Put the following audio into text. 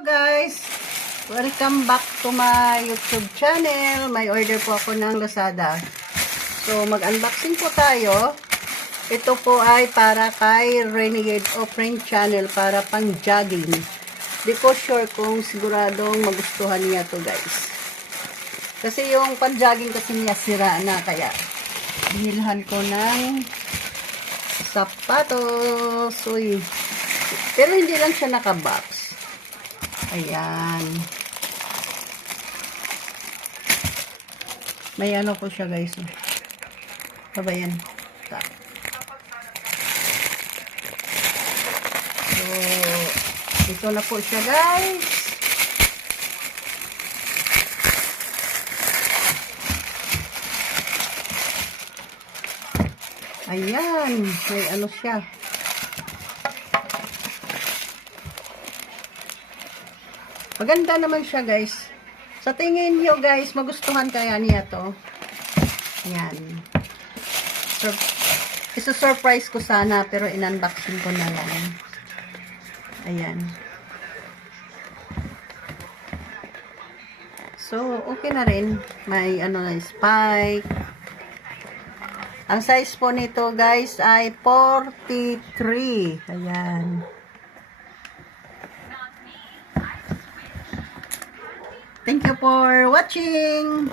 Guys, welcome back to my YouTube channel. May order po ako ng Lazada. So mag-unboxing po tayo. Ito po ay para kay Renegade Offering Channel, para pang jogging. Di ko sure kung siguradong magustuhan niya to guys. Kasi yung pang jogging kasi niya sira na, kaya binilhan ko ng sapatos. Uy. Pero hindi lang siya nakabox. Ayan. May ano po siya guys. Ano ba yan? So, ito na po siya guys. Ayan. May ano siya. Maganda naman siya guys. Sa tingin nyo guys, magustuhan kaya niya to. Ayan. Isa-surprise ko sana, pero in-unboxing ko na lang. Ayan. So, okay na rin. May ano na, spike. Ang size po nito guys ay 43. Ayan. Thank you for watching.